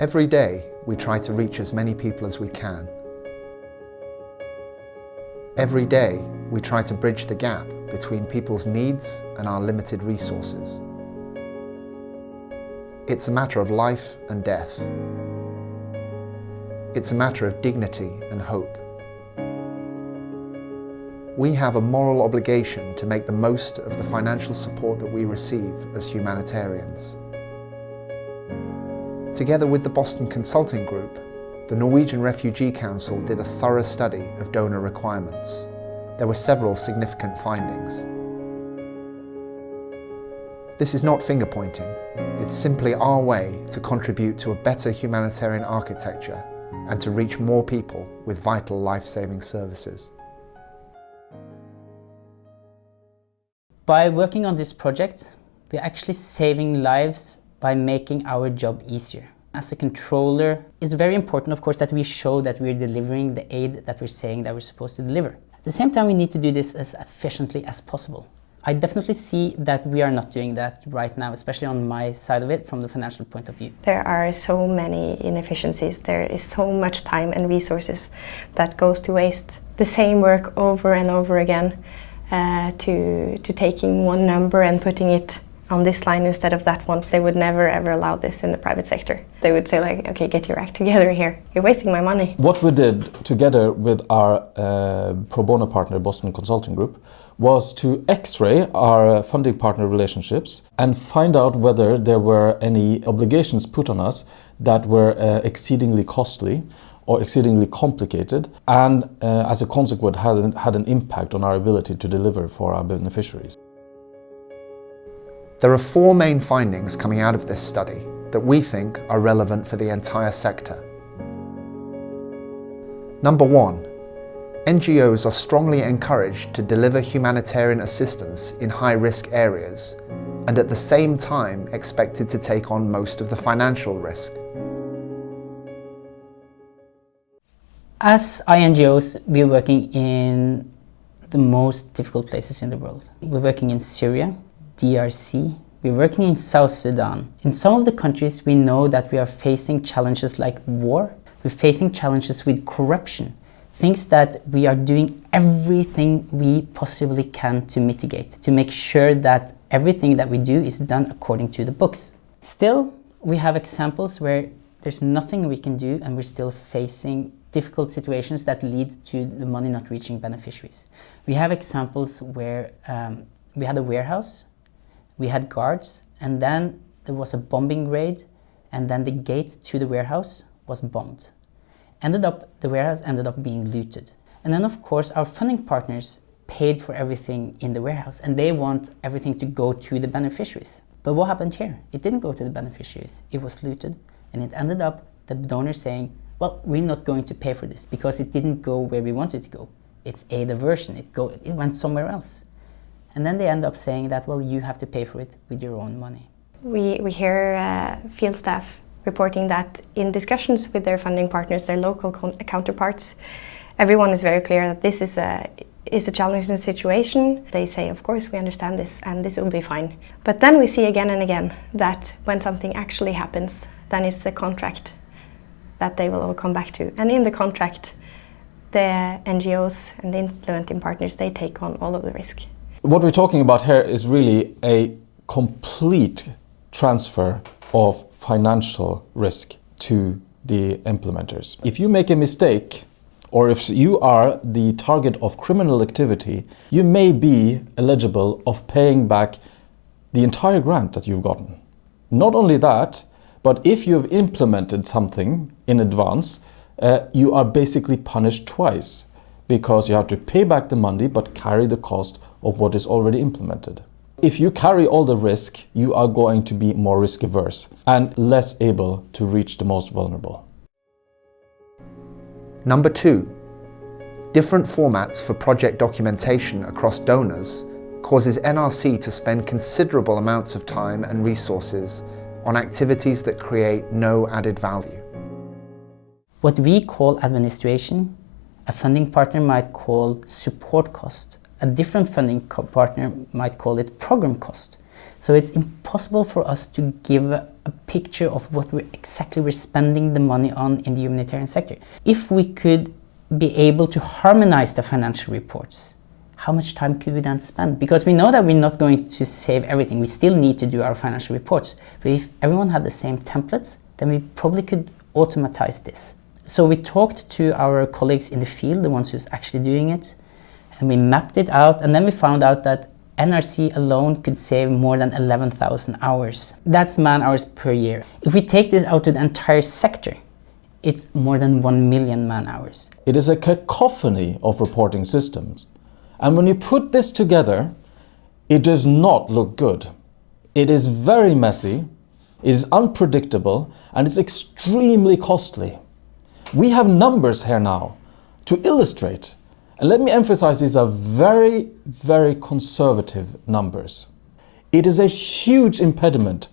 Every day, we try to reach as many people as we can. Every day, we try to bridge the gap between people's needs and our limited resources. It's a matter of life and death. It's a matter of dignity and hope. We have a moral obligation to make the most of the financial support that we receive as humanitarians. Together with the Boston Consulting Group, the Norwegian Refugee Council did a thorough study of donor requirements. There were several significant findings. This is not finger-pointing. It's simply our way to contribute to a better humanitarian architecture and to reach more people with vital life-saving services. By working on this project, we're actually saving lives by making our job easier. As a controller, it's very important, of course, that we show that we're delivering the aid that we're saying that we're supposed to deliver. At the same time, we need to do this as efficiently as possible. I definitely see that we are not doing that right now, especially on my side of it, from the financial point of view. There are so many inefficiencies. There is so much time and resources that goes to waste. The same work over and over again, to taking one number and putting it on this line instead of that one. They would never ever allow this in the private sector. They would say like, okay, get your act together here. You're wasting my money. What we did together with our pro bono partner, Boston Consulting Group, was to x-ray our funding partner relationships and find out whether there were any obligations put on us that were exceedingly costly or exceedingly complicated, and as a consequence had an impact on our ability to deliver for our beneficiaries. There are four main findings coming out of this study that we think are relevant for the entire sector. Number one, NGOs are strongly encouraged to deliver humanitarian assistance in high-risk areas and at the same time expected to take on most of the financial risk. As INGOs, we're working in the most difficult places in the world. We're working in Syria, DRC, we're working in South Sudan. In some of the countries, we know that we are facing challenges like war, we're facing challenges with corruption, things that we are doing everything we possibly can to mitigate, to make sure that everything that we do is done according to the books. Still, we have examples where there's nothing we can do and we're still facing difficult situations that lead to the money not reaching beneficiaries. We have examples where we had a warehouse, we had guards, and then there was a bombing raid, and then the gate to the warehouse was bombed. The warehouse ended up being looted. And then of course our funding partners paid for everything in the warehouse and they want everything to go to the beneficiaries. But what happened here? It didn't go to the beneficiaries, it was looted, and it ended up the donor saying, well, we're not going to pay for this because it didn't go where we wanted it to go. It's a diversion, it went somewhere else. And then they end up saying that, well, you have to pay for it with your own money. We hear field staff reporting that in discussions with their funding partners, their local counterparts, everyone is very clear that this is a challenging situation. They say, of course, we understand this and this will be fine. But then we see again and again that when something actually happens, then it's a contract that they will all come back to. And in the contract, the NGOs and the implementing partners, they take on all of the risk. What we're talking about here is really a complete transfer of financial risk to the implementers. If you make a mistake, or if you are the target of criminal activity, you may be eligible of paying back the entire grant that you've gotten. Not only that, but if you've implemented something in advance, you are basically punished twice because you have to pay back the money but carry the cost of what is already implemented. If you carry all the risk, you are going to be more risk averse and less able to reach the most vulnerable. Number two, different formats for project documentation across donors causes NRC to spend considerable amounts of time and resources on activities that create no added value. What we call administration, a funding partner might call support cost. A different funding partner might call it program cost. So it's impossible for us to give a picture of what we're spending the money on in the humanitarian sector. If we could be able to harmonize the financial reports, how much time could we then spend? Because we know that we're not going to save everything. We still need to do our financial reports. But if everyone had the same templates, then we probably could automatize this. So we talked to our colleagues in the field, the ones who's actually doing it, and we mapped it out, and then we found out that NRC alone could save more than 11,000 hours. That's man hours per year. If we take this out to the entire sector, it's more than 1 million man hours. It is a cacophony of reporting systems. And when you put this together, it does not look good. It is very messy, it is unpredictable, and it's extremely costly. We have numbers here now to illustrate. And let me emphasize, these are very, very conservative numbers. It is a huge impediment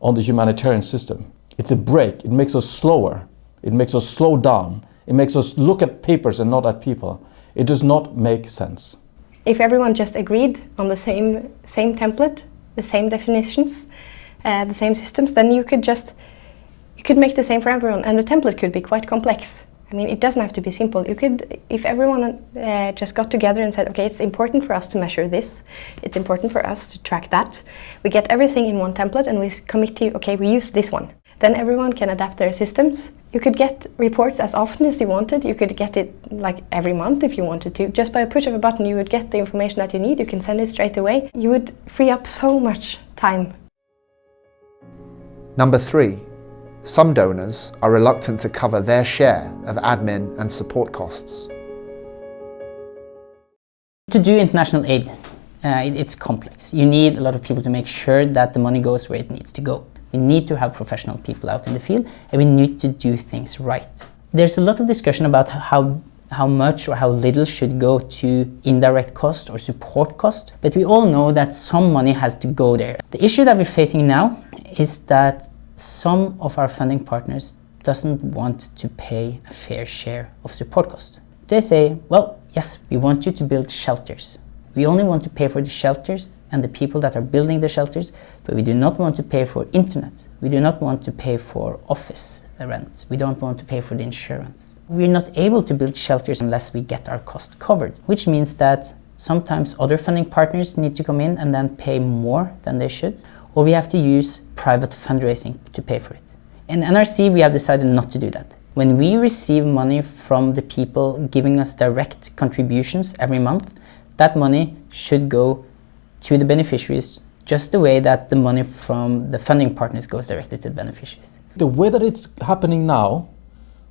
on the humanitarian system. It's a brake. It makes us slower. It makes us slow down. It makes us look at papers and not at people. It does not make sense. If everyone just agreed on the same template, the same definitions, the same systems, then you could make the same for everyone, and the template could be quite complex. I mean, it doesn't have to be simple. You could, if everyone just got together and said, okay, it's important for us to measure this, it's important for us to track that. We get everything in one template and we commit to, okay, we use this one. Then everyone can adapt their systems. You could get reports as often as you wanted. You could get it like every month if you wanted to. Just by a push of a button, you would get the information that you need. You can send it straight away. You would free up so much time. Number 3. Some donors are reluctant to cover their share of admin and support costs. To do international aid, it's complex. You need a lot of people to make sure that the money goes where it needs to go. We need to have professional people out in the field, and we need to do things right. There's a lot of discussion about how much or how little should go to indirect cost or support cost, but we all know that some money has to go there. The issue that we're facing now is that some of our funding partners doesn't want to pay a fair share of support cost. They say, well, yes, we want you to build shelters. We only want to pay for the shelters and the people that are building the shelters, but we do not want to pay for internet. We do not want to pay for office rent. We don't want to pay for the insurance. We're not able to build shelters unless we get our cost covered, which means that sometimes other funding partners need to come in and then pay more than they should, or we have to use private fundraising to pay for it. In NRC, we have decided not to do that. When we receive money from the people giving us direct contributions every month, that money should go to the beneficiaries just the way that the money from the funding partners goes directly to the beneficiaries. The way that it's happening now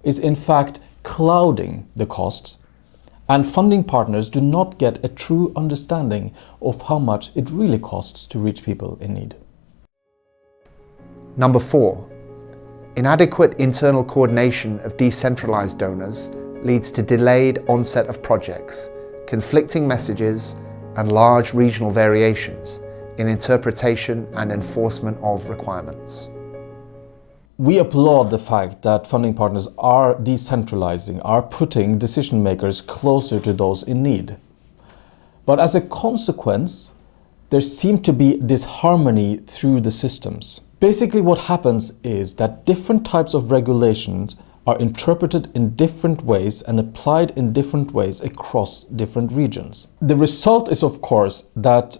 is in fact clouding the costs, and funding partners do not get a true understanding of how much it really costs to reach people in need. Number 4. Inadequate internal coordination of decentralized donors leads to delayed onset of projects, conflicting messages, and large regional variations in interpretation and enforcement of requirements. We applaud the fact that funding partners are decentralizing, are putting decision makers closer to those in need. But as a consequence, there seems to be disharmony through the systems. Basically what happens is that different types of regulations are interpreted in different ways and applied in different ways across different regions. The result is, of course, that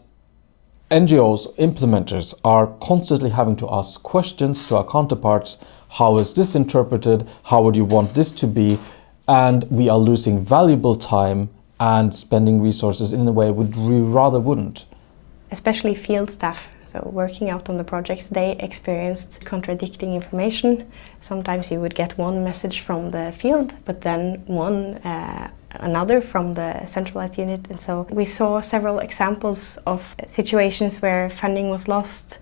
NGOs, implementers, are constantly having to ask questions to our counterparts. How is this interpreted? How would you want this to be? And we are losing valuable time and spending resources in a way we rather wouldn't. Especially field staff, so working out on the projects, they experienced contradicting information. Sometimes you would get one message from the field, but then another from the centralized unit. And so we saw several examples of situations where funding was lost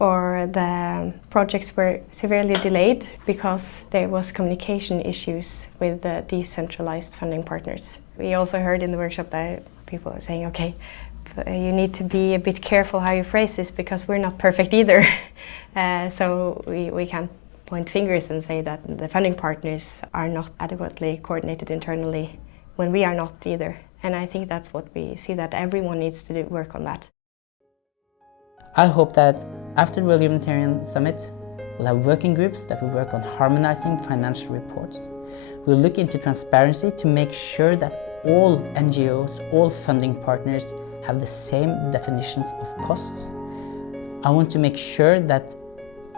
or the projects were severely delayed because there was communication issues with the decentralized funding partners. We also heard in the workshop that people are saying, okay, you need to be a bit careful how you phrase this because we're not perfect either. So we can't point fingers and say that the funding partners are not adequately coordinated internally when we are not either. And I think that's what we see, that everyone needs to work on that. I hope that after the World Humanitarian Summit, we'll have working groups that will work on harmonizing financial reports. We'll look into transparency to make sure that all NGOs, all funding partners have the same definitions of costs. I want to make sure that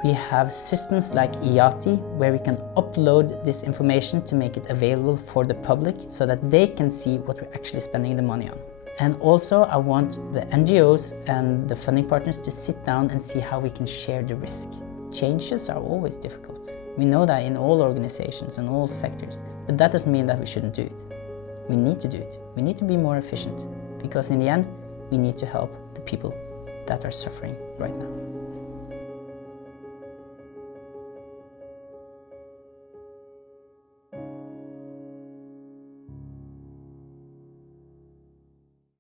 we have systems like IATI where we can upload this information to make it available for the public so that they can see what we're actually spending the money on. And also I want the NGOs and the funding partners to sit down and see how we can share the risk. Changes are always difficult. We know that in all organizations and all sectors, but that doesn't mean that we shouldn't do it. We need to do it. We need to be more efficient because in the end, we need to help the people that are suffering right now.